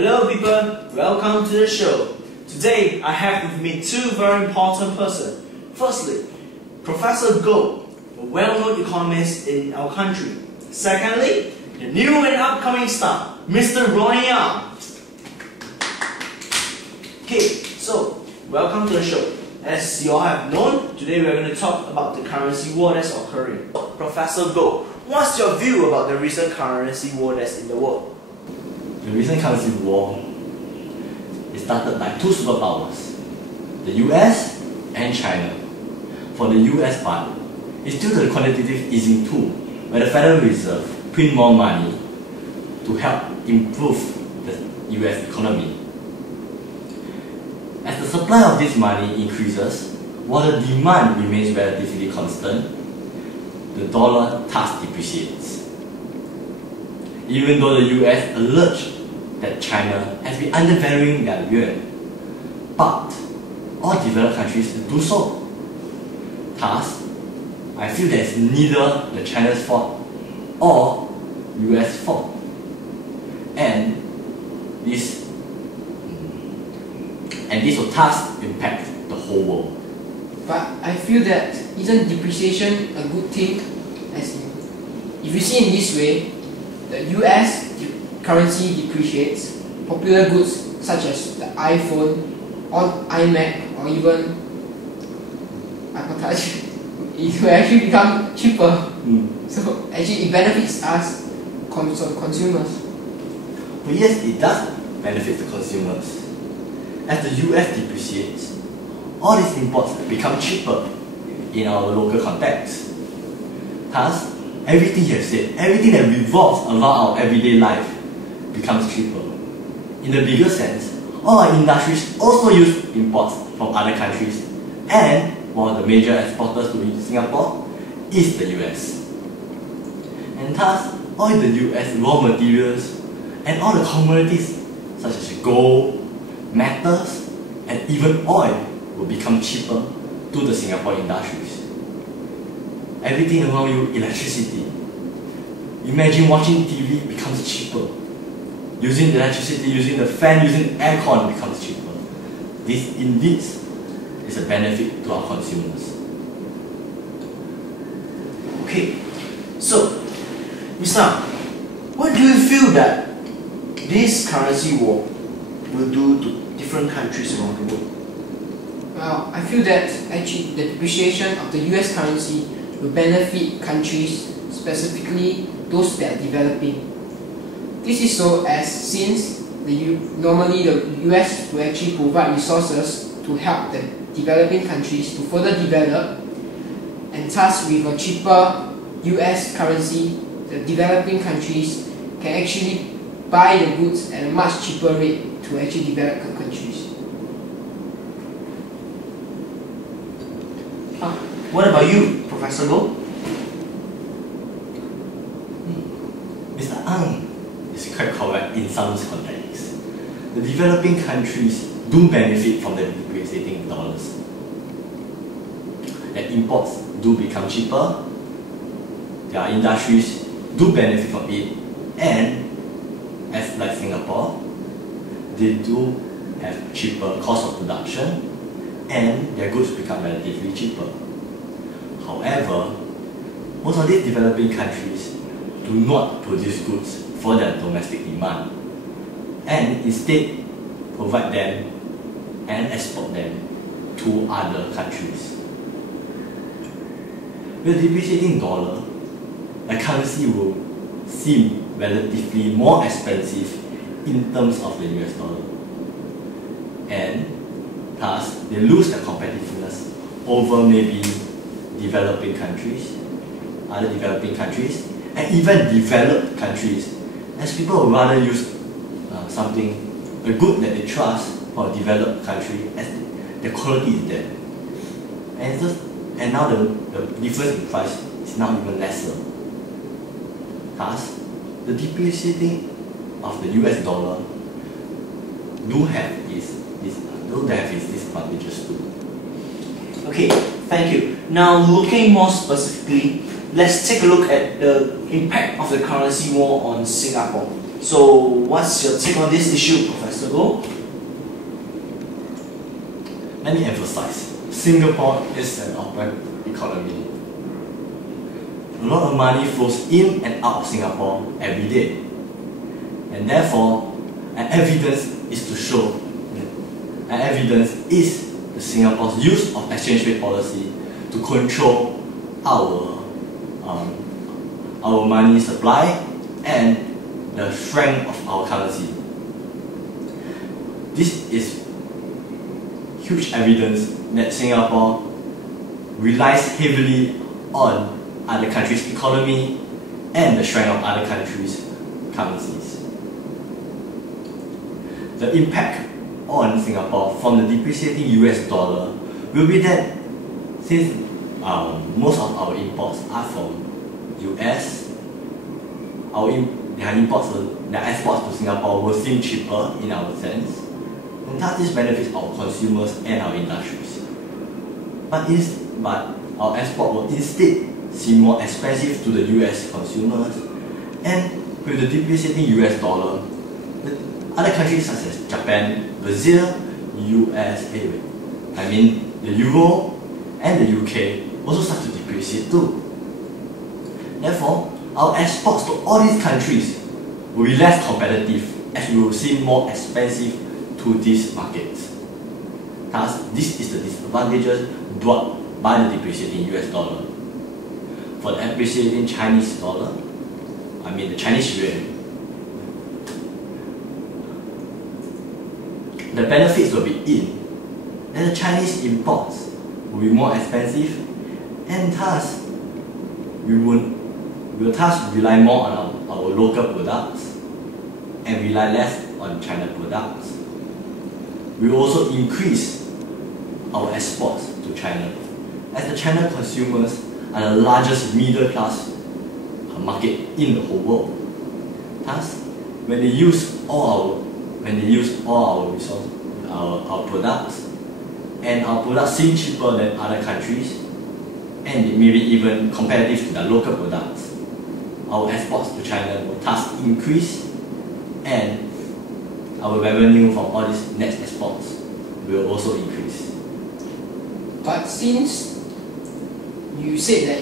Hello people, welcome to the show. Today I have with me two very important persons. Firstly, Professor Goh, a well-known economist in our country. Secondly, the new and upcoming star, Mr. Ronnie Yang. Okay, so welcome to the show. As you all have known, today we are going to talk about the currency war that's occurring. Professor Goh, what's your view about the recent currency war that's in the world? The recent currency war is started by two superpowers, the US and China. For the US part, it's due to the quantitative easing tool, where the Federal Reserve print more money to help improve the US economy. As the supply of this money increases, while the demand remains relatively constant, the dollar thus depreciates. Even though the US alleged that China has been undervaluing their yuan, but all developed countries do so. Thus, I feel that it's neither the China's fault or US fault, and this will thus impact the whole world. But I feel that isn't depreciation a good thing? As in, if you see in this way, the US currency depreciates, popular goods such as the iPhone or iMac or even iPod Touch, it will actually become cheaper. So actually it benefits us consumers. But yes, it does benefit the consumers. As the US depreciates, all these imports become cheaper in our local context. Thus, everything you have said, everything that revolves around our everyday life becomes cheaper. In the bigger sense, all our industries also use imports from other countries, and one of the major exporters to Singapore is the US. And thus, all the US raw materials and all the commodities such as gold, metals, and even oil will become cheaper to the Singapore industries. Everything around you, electricity. Imagine watching TV becomes cheaper. Using the electricity, using the fan, using aircon becomes cheaper. This indeed is a benefit to our consumers. Okay, so Mr. what do you feel that this currency war will do to different countries around the world? Well, I feel that actually the depreciation of the US currency will benefit countries, specifically those that are developing. This is so as since normally the US will actually provide resources to help the developing countries to further develop, and thus with a cheaper US currency, the developing countries can actually buy the goods at a much cheaper rate to actually develop countries. What about you, Professor Goh? Mr. Ang is quite correct in some contexts. The developing countries do benefit from the depreciating dollars. And imports do become cheaper, their industries do benefit from it, and as like Singapore, they do have cheaper cost of production and their goods become relatively cheaper. However, most of these developing countries do not produce goods for their domestic demand, and instead provide them and export them to other countries. With the depreciating dollar, the currency will seem relatively more expensive in terms of the US dollar, and thus they lose their competitiveness over maybe developing countries, other developing countries, and even developed countries, as people would rather use a good that they trust for a developed country as the quality is there. And now the difference in price is now even lesser. Thus, the depreciating of the US dollar do have its disadvantages too. Okay, thank you. Now looking more specifically, let's take a look at the impact of the currency war on Singapore. So, what's your take on this issue, Professor Goh? Let me emphasize, Singapore is an open economy. A lot of money flows in and out of Singapore every day. And therefore, an evidence is to show, an evidence is the Singapore's use of exchange rate policy to control our money supply and the strength of our currency. This is huge evidence that Singapore relies heavily on other countries' economy and the strength of other countries' currencies. The impact on Singapore from the depreciating US dollar will be that since most of our imports are from US, their exports to Singapore will seem cheaper in our sense, and thus this benefits our consumers and our industries. But our export will instead seem more expensive to the US consumers, and with the depreciating US dollar, other countries such as Japan, Brazil, the Euro and the UK also start to depreciate too. Therefore, our exports to all these countries will be less competitive as we will seem more expensive to these markets. Thus, this is the disadvantages brought by the depreciating US dollar. For the appreciating Chinese dollar, the Chinese yuan, the benefits will be in that the Chinese imports will be more expensive, and thus we will thus rely more on our local products and rely less on China products. We will also increase our exports to China, as the China consumers are the largest middle class market in the whole world. Thus, when they use all our resources, our products, and our products seem cheaper than other countries, and maybe even competitive to their local products, our exports to China will thus increase, and our revenue from all these net exports will also increase. But since you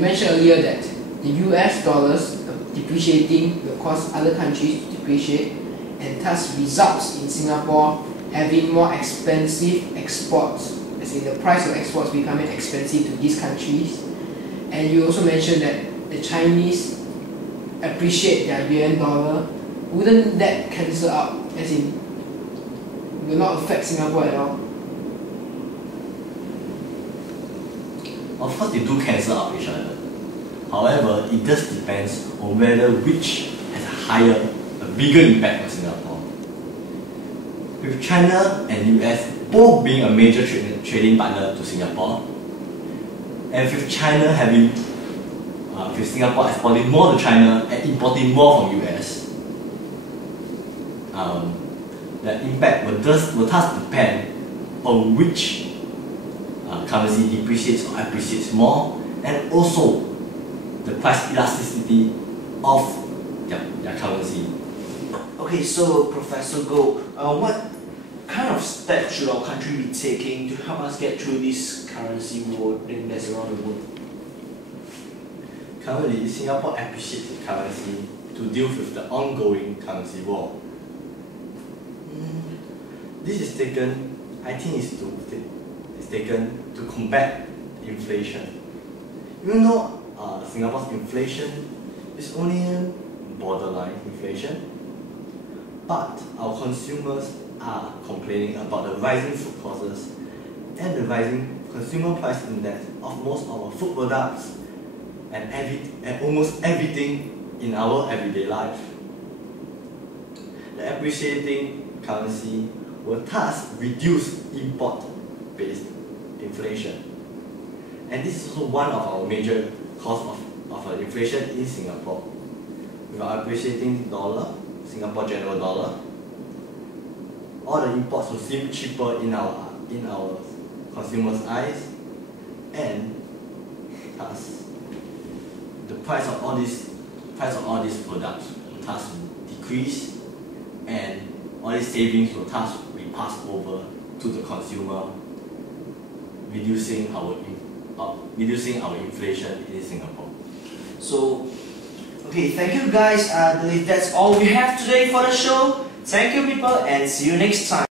mentioned earlier that the US dollars depreciating will cause other countries to depreciate, and thus results in Singapore having more expensive exports, as in the price of exports becoming expensive to these countries. And you also mentioned that the Chinese appreciate their yuan dollar. Wouldn't that cancel out, as in will not affect Singapore at all? Of course, they do cancel out each other. However, it just depends on whether which has a bigger impact on Singapore. With China and US both being a major trading partner to Singapore, and with China with Singapore exporting more to China and importing more from US, the impact will thus depend on which currency depreciates or appreciates more, and also the price elasticity of their currency. Okay, so Professor Goh, what kind of steps should our country be taking to help us get through this currency war that's around the world? Currently, Singapore appreciates its currency to deal with the ongoing currency war. This is taken, I think, is taken to combat inflation. Even though Singapore's inflation is only borderline inflation, but our consumers are complaining about the rising food costs and the rising consumer price index of most of our food products and almost everything in our everyday life. The appreciating currency will thus reduce import-based inflation. And this is also one of our major cause of inflation in Singapore. With our appreciating dollar, Singapore general dollar, all the imports will seem cheaper in our consumers' eyes, and thus the price of all these products will thus decrease, and all these savings will thus be passed over to the consumer, reducing our inflation in Singapore. So, okay, thank you guys. I believe that's all we have today for the show. Thank you people and see you next time.